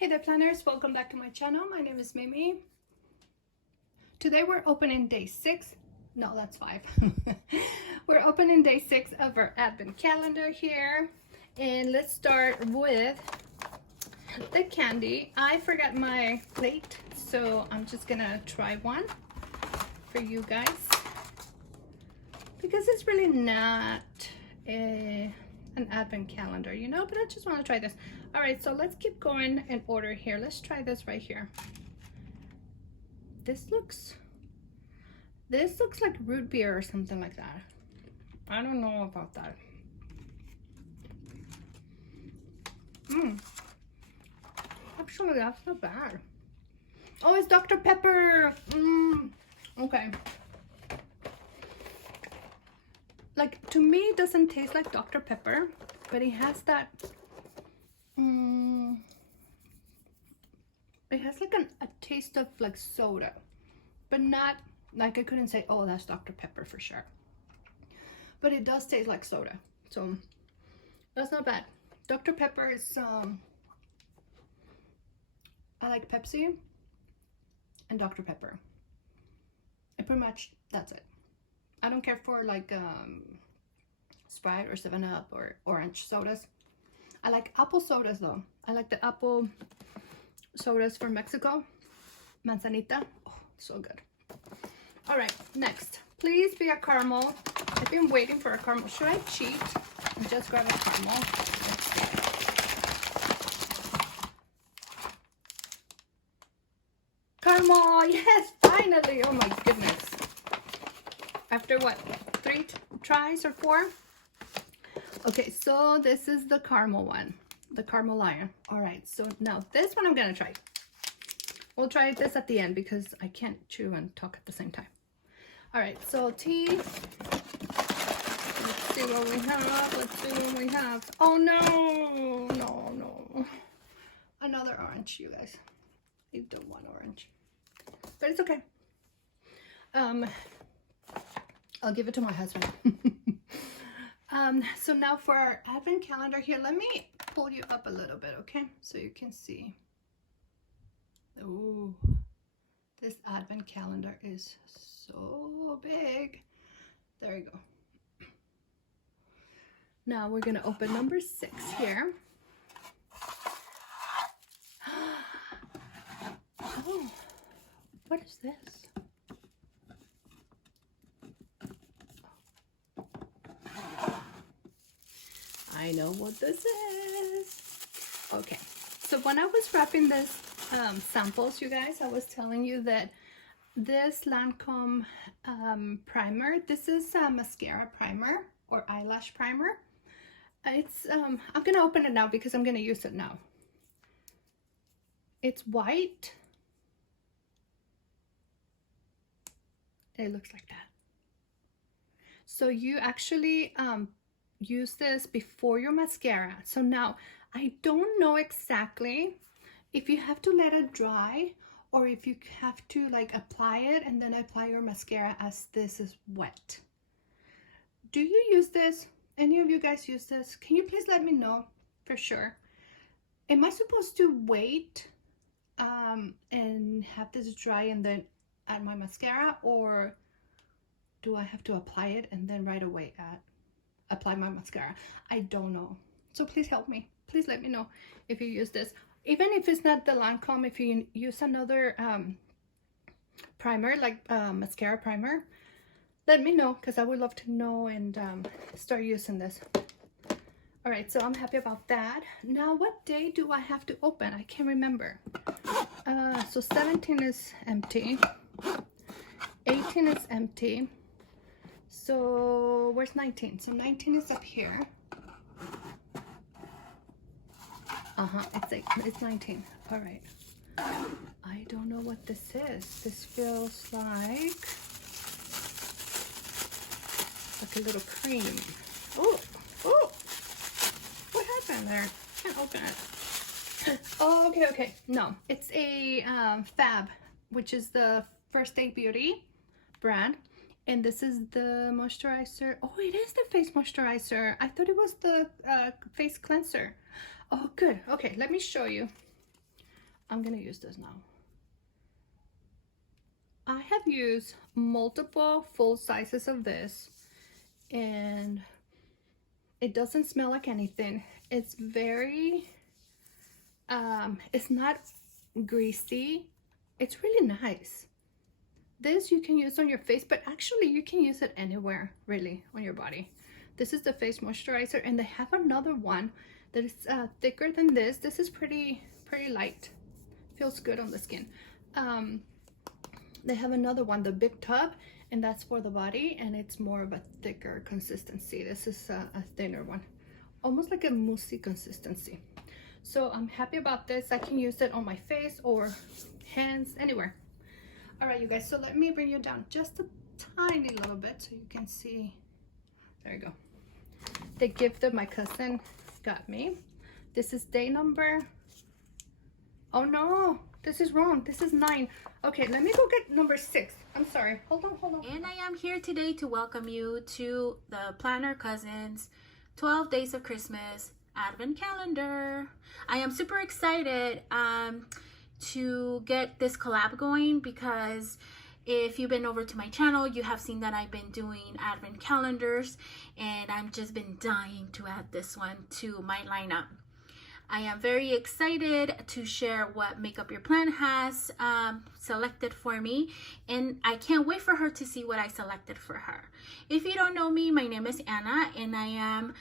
Hey there planners, welcome back to my channel. My name is Mimi. Today we're opening day 6. No, that's 5. We're opening day 6 of our advent calendar here. And let's start with the candy. I forgot my plate, so I'm just gonna try one for you guys. Because it's really not an advent calendar, you know, but I just want to try this. All right, so let's keep going in order here. Let's try this right here. This looks like root beer or something like that. I don't know about that. Actually, that's not bad. Oh, it's Dr. Pepper. Okay. Like, to me, it doesn't taste like Dr. Pepper, but it has that, it has like a taste of like soda, but not like, I couldn't say, oh, that's Dr. Pepper for sure. But it does taste like soda, so that's not bad. Dr. Pepper is, I like Pepsi and Dr. Pepper. And pretty much, that's it. I don't care for like Sprite or 7-Up or orange sodas. I like apple sodas though. I like the apple sodas from Mexico. Manzanita. Oh, so good. All right, next. Please be a caramel. I've been waiting for a caramel. Should I cheat and just grab a caramel? Let's see. Caramel, yes, finally. Oh my goodness. After what, 3 tries or 4? Okay, so this is the caramel one, the caramel lion. All right, so now this one I'm gonna try. We'll try this at the end because I can't chew and talk at the same time. All right, so tea. Let's see what we have. Let's see what we have. Oh no, no. Another orange, you guys. I don't want orange, but it's okay. I'll give it to my husband. So now for our advent calendar here, let me pull you up a little bit, okay? So you can see. Oh, this advent calendar is so big. There you go. Now we're gonna open number 6 here. Oh, what is this? I know what this is. Okay, so when I was wrapping this samples, you guys, I was telling you that this Lancome primer, this is a mascara primer or eyelash primer. It's I'm gonna open it now because I'm gonna use it now. It's white. It looks like that. So you actually use this before your mascara. So now I don't know exactly if you have to let it dry or if you have to like apply it and then apply your mascara as this is wet. Do you use this? Any of you guys use this? Can you please let me know for sure? Am I supposed to wait and have this dry and then add my mascara, or do I have to apply it and then right away apply my mascara? I don't know. So please help me. Please let me know if you use this. Even if it's not the Lancome, if you use another primer, like mascara primer, let me know because I would love to know and start using this. All right, so I'm happy about that. Now, what day do I have to open? I can't remember. So 17 is empty. 18 is empty. So where's 19? So 19 is up here. It's 19. All right. I don't know what this is. This feels like a little cream. Oh, what happened there? Can't open it. Oh, okay. No, it's a Fab, which is the First Day Beauty brand. And this is the moisturizer. Oh, it is the face moisturizer. I thought it was the face cleanser. Oh, good. Okay, let me show you. I'm gonna use this now. I have used multiple full sizes of this, and it doesn't smell like anything. It's very, it's not greasy. It's really nice. This you can use on your face, but actually you can use it anywhere, really, on your body. This is the face moisturizer, and they have another one that is thicker than this. This is pretty light. Feels good on the skin. They have another one, the big tub, and that's for the body, and it's more of a thicker consistency. This is a thinner one, almost like a moussey consistency. So I'm happy about this. I can use it on my face or hands, anywhere. All right, you guys, so let me bring you down just a tiny little bit so you can see. There you go. The gift that my cousin got me. This is day number, oh no, this is wrong. This is 9. Okay, let me go get number 6. I'm sorry. Hold on. And I am here today to welcome you to the Planner Cousins 12 Days of Christmas Advent Calendar. I am super excited to get this collab going, because if you've been over to my channel, you have seen that I've been doing advent calendars, and I've just been dying to add this one to my lineup. I am very excited to share what Makeup Your Plan has selected for me, and I can't wait for her to see what I selected for her. If you don't know me, my name is Anna, and I am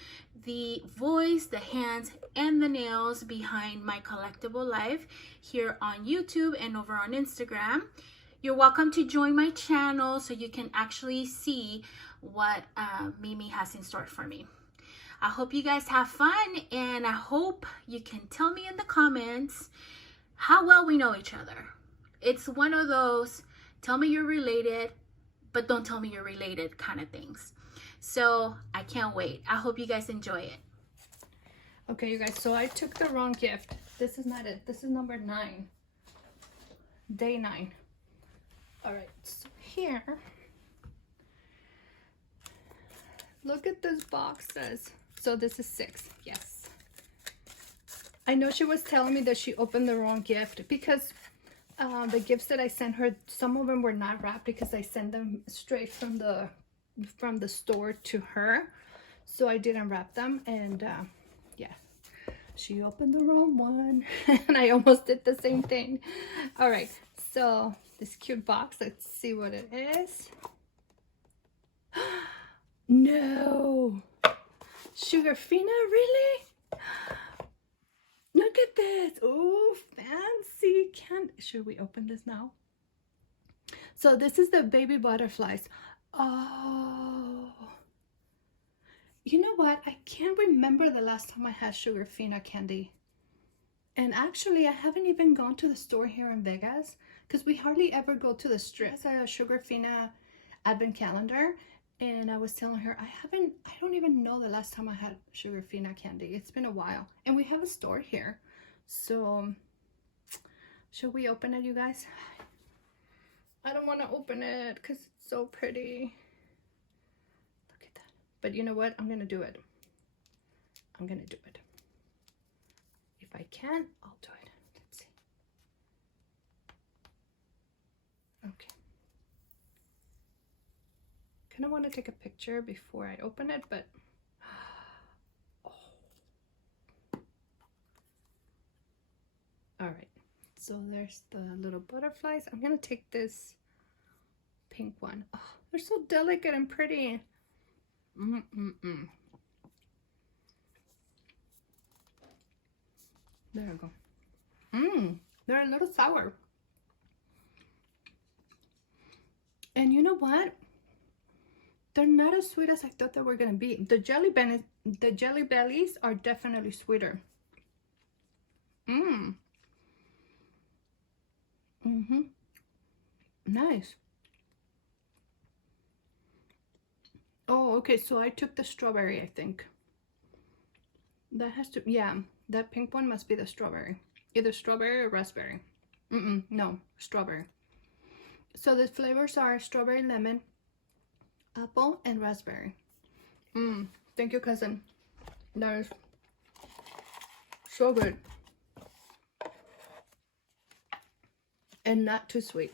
the voice, the hands, and the nails behind my collectible life here on YouTube and over on Instagram. You're welcome to join my channel so you can actually see what Mimi has in store for me. I hope you guys have fun, and I hope you can tell me in the comments how well we know each other. It's one of those tell me you're related, but don't tell me you're related kind of things. So I can't wait. I hope you guys enjoy it. Okay, you guys, so I took the wrong gift. This is not it. This is number 9. Day 9. All right, so here, look at this boxes. So this is 6, yes. I know she was telling me that she opened the wrong gift, because the gifts that I sent her, some of them were not wrapped because I sent them straight from the store to her. So I didn't wrap them, and yeah, she opened the wrong one and I almost did the same thing. All right, so this cute box, let's see what it is. No, Sugarfina, really? Look at this. Oh, fancy candy. Should we open this now? So this is the baby butterflies. Oh, you know what? I can't remember the last time I had Sugarfina candy. And actually, I haven't even gone to the store here in Vegas, because we hardly ever go to the strip. It's a Sugarfina advent calendar. And I was telling her, I don't even know the last time I had Sugarfina candy. It's been a while. And we have a store here. So, should we open it, you guys? I don't want to open it because it's so pretty. Look at that. But you know what? I'm going to do it. I'm going to do it. If I can, I'll do it. Let's see. Okay. I want to take a picture before I open it, but oh. All right, so there's the little butterflies. I'm gonna take this pink one. Oh, they're so delicate and pretty. There we go. They're a little sour. And you know what? They're not as sweet as I thought they were gonna be. The jelly bellies are definitely sweeter. Nice. Oh, okay, so I took the strawberry, I think. That has to, yeah, that pink one must be the strawberry. Either strawberry or raspberry. No, strawberry. So the flavors are strawberry, lemon, apple, and raspberry. Thank you, cousin. That is so good. and not too sweet.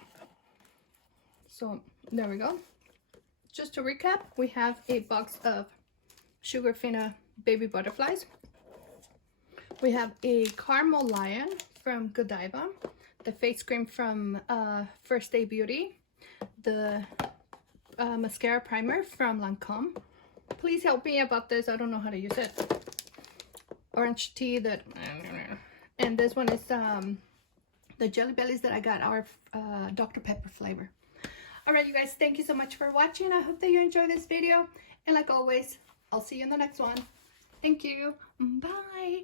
So there we go. Just to recap, we have a box of Sugar Fina baby butterflies. We have a caramel lion from Godiva, the face cream from First Day Beauty, the mascara primer from Lancome. Please help me about this. I don't know how to use it. Orange tea that, and this one is the Jelly Bellies that I got are Dr. Pepper flavor. Alright, you guys, thank you so much for watching. I hope that you enjoyed this video, and like always, I'll see you in the next one. Thank you. Bye.